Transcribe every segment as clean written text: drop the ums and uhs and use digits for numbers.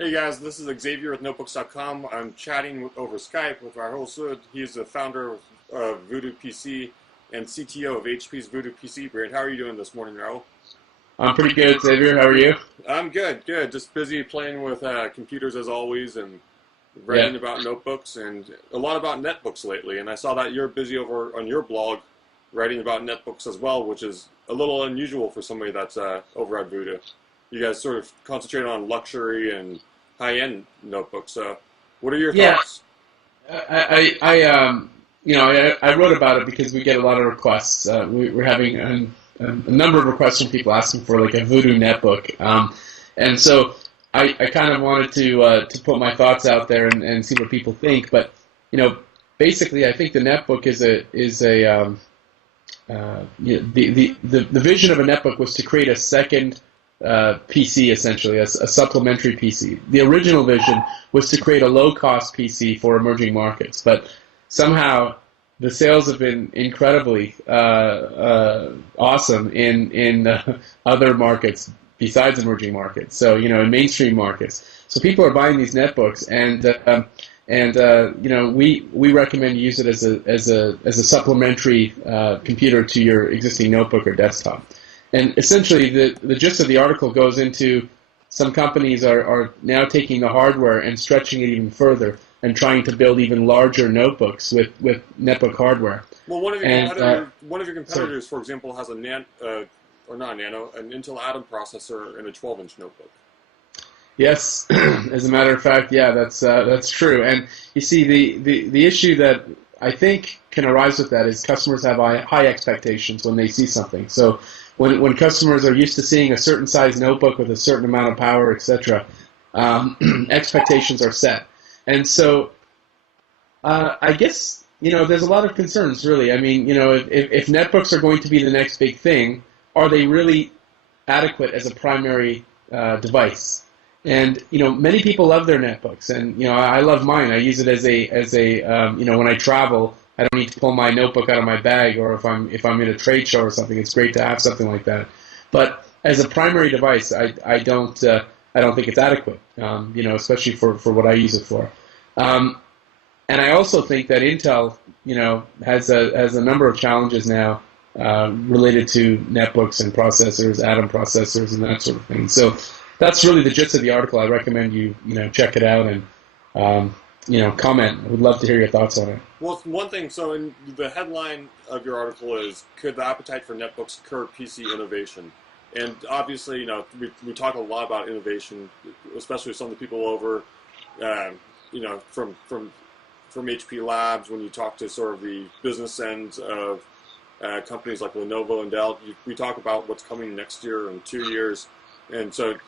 Hey guys, this is Xavier with Netbooks.com. I'm chatting over Skype with Rahul Sood. He's the founder of Voodoo PC and CTO of HP's Voodoo PC brand. How are you doing this morning, Rahul? I'm pretty good, Xavier. How are you? I'm good, good. Just busy playing with computers as always and Yeah. writing about notebooks and a lot about netbooks lately. And I saw that you're busy over on your blog writing about netbooks as well, which is a little unusual for somebody that's over at Voodoo. You guys sort of concentrate on luxury and high-end notebooks. What are your Yeah. thoughts? I wrote about it because we get a lot of requests. We're having a number of requests from people asking for like a Voodoo netbook, and so I kind of wanted to put my thoughts out there and see what people think. But basically, I think the netbook the vision of a netbook was to create a second PC, essentially, a supplementary PC. The original vision was to create a low-cost PC for emerging markets, but somehow the sales have been incredibly awesome in other markets besides emerging markets. So in mainstream markets, so people are buying these netbooks, and we recommend you use it as a supplementary computer to your existing notebook or desktop. And essentially, the gist of the article goes into some companies are now taking the hardware and stretching it even further and trying to build even larger notebooks with netbook hardware. Well, And one of your sorry. competitors, for example, has or not a nano, an Intel Atom processor in a 12-inch notebook. Yes, as a matter of fact, yeah, that's true. And you see, the issue that I think can arise with that is customers have high expectations when they see something. So when customers are used to seeing a certain size notebook with a certain amount of power, etc., expectations are set. And so I guess there's a lot of concerns, really. I mean, if netbooks are going to be the next big thing, are they really adequate as a primary device? And many people love their netbooks, and I love mine. I use it as a when I travel, I don't need to pull my notebook out of my bag, or if I'm in a trade show or something, it's great to have something like that. But as a primary device, I don't think it's adequate. Especially for what I use it for. And I also think that Intel, has a number of challenges now related to netbooks and processors, Atom processors, and that sort of thing. So that's really the gist of the article. I recommend you check it out and comment. I would love to hear your thoughts on it. Well, one thing, so in the headline of your article is, could the appetite for netbooks curb PC innovation? And obviously, we talk a lot about innovation, especially with some of the people over, from HP Labs, when you talk to sort of the business end of companies like Lenovo and Dell, we talk about what's coming next year and 2 years. And so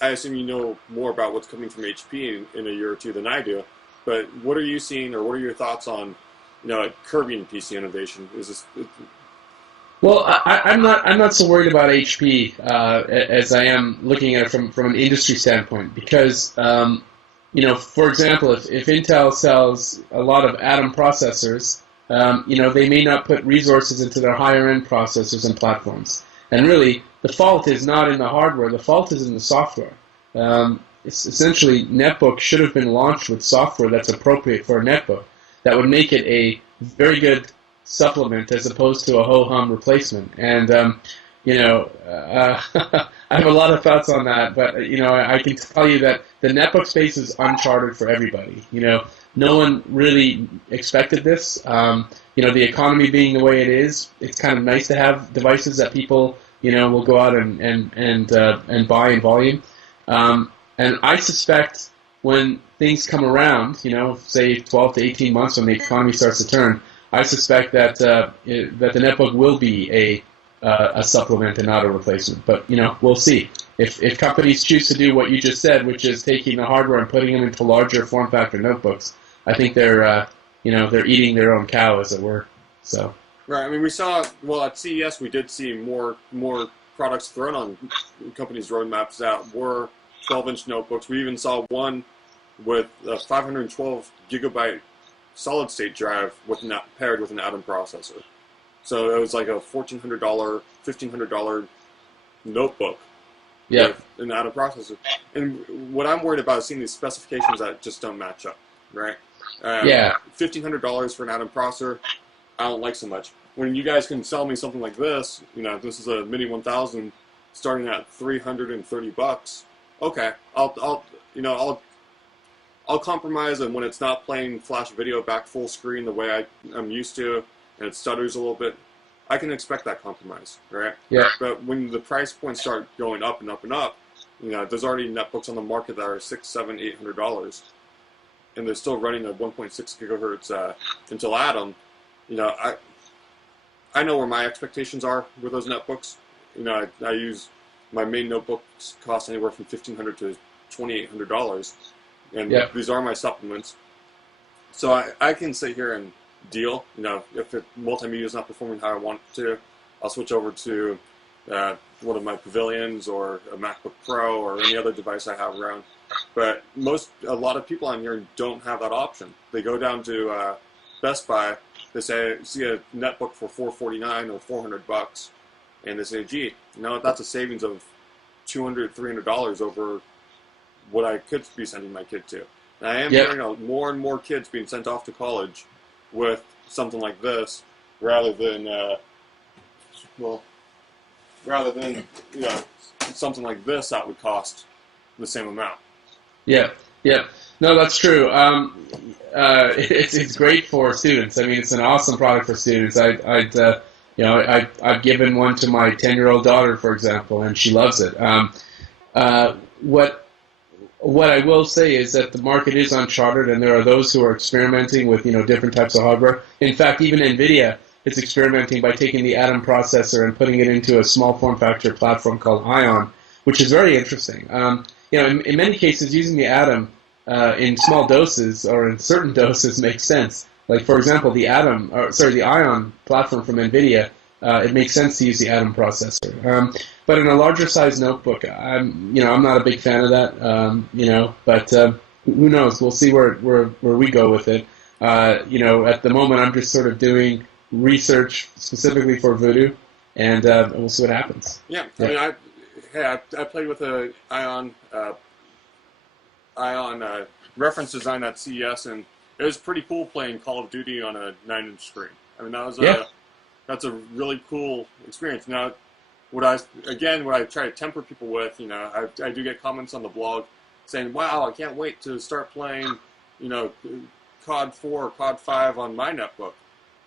I assume you know more about what's coming from HP in a year or two than I do. But what are you seeing, or what are your thoughts on, curbing PC innovation? Is this? Well, I'm not so worried about HP as I am looking at it from an industry standpoint because for example, if Intel sells a lot of Atom processors, they may not put resources into their higher end processors and platforms. And really, the fault is not in the hardware. The fault is in the software. It's essentially, netbook should have been launched with software that's appropriate for a netbook that would make it a very good supplement as opposed to a ho-hum replacement. And I have a lot of thoughts on that, but I can tell you that the netbook space is uncharted for everybody. No one really expected this. The economy being the way it is, it's kind of nice to have devices that people will go out and buy in volume. And I suspect when things come around, say 12 to 18 months when the economy starts to turn, I suspect that that the netbook will be a supplement and not a replacement. But we'll see. If companies choose to do what you just said, which is taking the hardware and putting them into larger form factor notebooks, I think they're eating their own cow, as it were. So. Right. I mean, we saw, well, at CES we did see more products thrown on companies' roadmaps that were 12-inch notebooks. We even saw one with a 512 gigabyte solid-state drive paired with an Atom processor. So it was like a $1,400, $1,500 notebook Yeah. with an Atom processor. And what I'm worried about is seeing these specifications that just don't match up, right? Yeah. $1,500 for an Atom processor, I don't like so much. When you guys can sell me something like this, this is a Mini 1000 starting at $330. Okay, I'll compromise, and when it's not playing Flash video back full screen the way I'm used to, and it stutters a little bit, I can expect that compromise, right? Yeah. But when the price points start going up and up and up, there's already netbooks on the market that are $600, $700, $800, and they're still running a 1.6 gigahertz Intel Atom. I know where my expectations are with those netbooks. I use my main notebooks cost anywhere from $1,500 to $2,800, and these are my supplements. So I can sit here and deal. If multimedia is not performing how I want it to, I'll switch over to one of my Pavilions or a MacBook Pro or any other device I have around. But a lot of people on here don't have that option. They go down to Best Buy. They see a netbook for $449 or $400, and they say, "Gee, that's a savings of $200, $300 over what I could be sending my kid to." And I am hearing more and more kids being sent off to college with something like this, rather than something like this that would cost the same amount. Yeah. No, that's true. It's great for students. I mean, it's an awesome product for students. I've given one to my 10-year-old daughter, for example, and she loves it. What I will say is that the market is uncharted, and there are those who are experimenting with different types of hardware. In fact, even NVIDIA is experimenting by taking the Atom processor and putting it into a small form factor platform called Ion, which is very interesting. In many cases, using the Atom in small doses or in certain doses makes sense. Like, for example, the Ion platform from NVIDIA, it makes sense to use the Atom processor. But in a larger size notebook, I'm not a big fan of that. But who knows? We'll see where we go with it. At the moment, I'm just sort of doing research specifically for Voodoo, and we'll see what happens. Yeah. I mean, I played with a Ion reference design at CES, and it was pretty cool playing Call of Duty on a 9-inch screen. I mean, that's a really cool experience. Now, what I try to temper people with, I do get comments on the blog saying, "Wow, I can't wait to start playing, COD 4 or COD 5 on my netbook."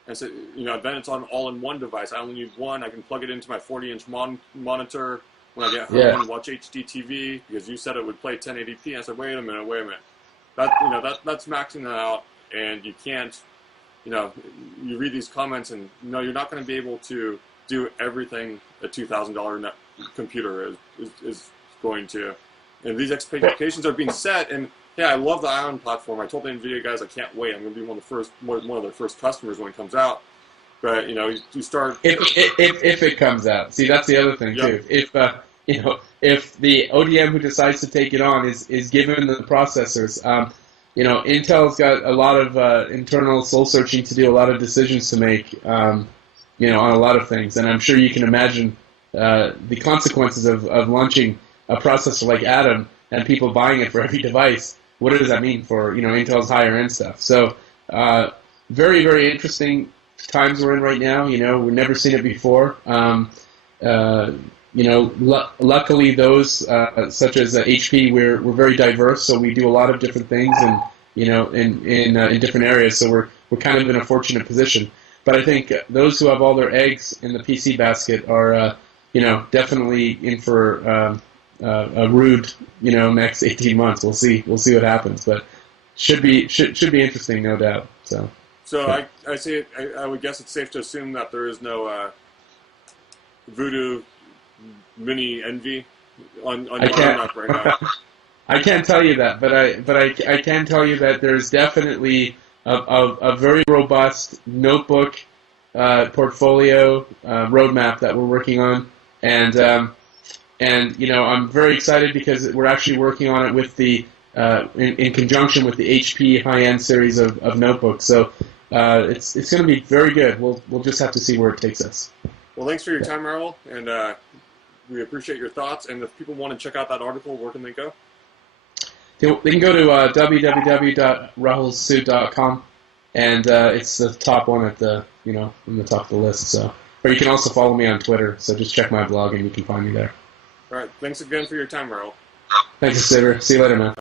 And so, then it's on all-in-one device. I only need one. I can plug it into my 40-inch monitor when I get home and watch HD TV, because you said it would play 1080p. I said, wait a minute. That's maxing that out, and you can't. You read these comments, and you're not going to be able to do everything a $2,000 computer is going to. And these expectations are being set. And I love the Ion platform. I told the NVIDIA guys I can't wait. I'm going to be one of their first customers when it comes out. But you start if it comes out. See, that's the other thing too. If the ODM who decides to take it on is given the processors. Intel's got a lot of internal soul searching to do, a lot of decisions to make, on a lot of things. And I'm sure you can imagine the consequences of launching a processor like Atom and people buying it for every device. What does that mean for Intel's higher end stuff? So very, very interesting times we're in right now. We've never seen it before. Luckily those such as HP, we're very diverse, so we do a lot of different things, and in different areas. So we're kind of in a fortunate position. But I think those who have all their eggs in the PC basket are definitely in for a rude next 18 months. We'll see what happens, but should be interesting, no doubt. So yeah. I see. I would guess it's safe to assume that there is no Voodoo Mini Envy on your lineup right now. I can't tell you that, but I can tell you that there's definitely a very robust notebook portfolio roadmap that we're working on, and I'm very excited because we're actually working on it with the in conjunction with the HP high-end series of notebooks. So it's going to be very good. We'll just have to see where it takes us. Well, thanks for your time, Rahul, and we appreciate your thoughts. And if people want to check out that article, where can they go? They can go to www.rahulsood.com, and it's the top one at the in the top of the list. So, or you can also follow me on Twitter. So just check my blog, and you can find me there. All right. Thanks again for your time, Rahul. Thanks, Xavier. See you later, man.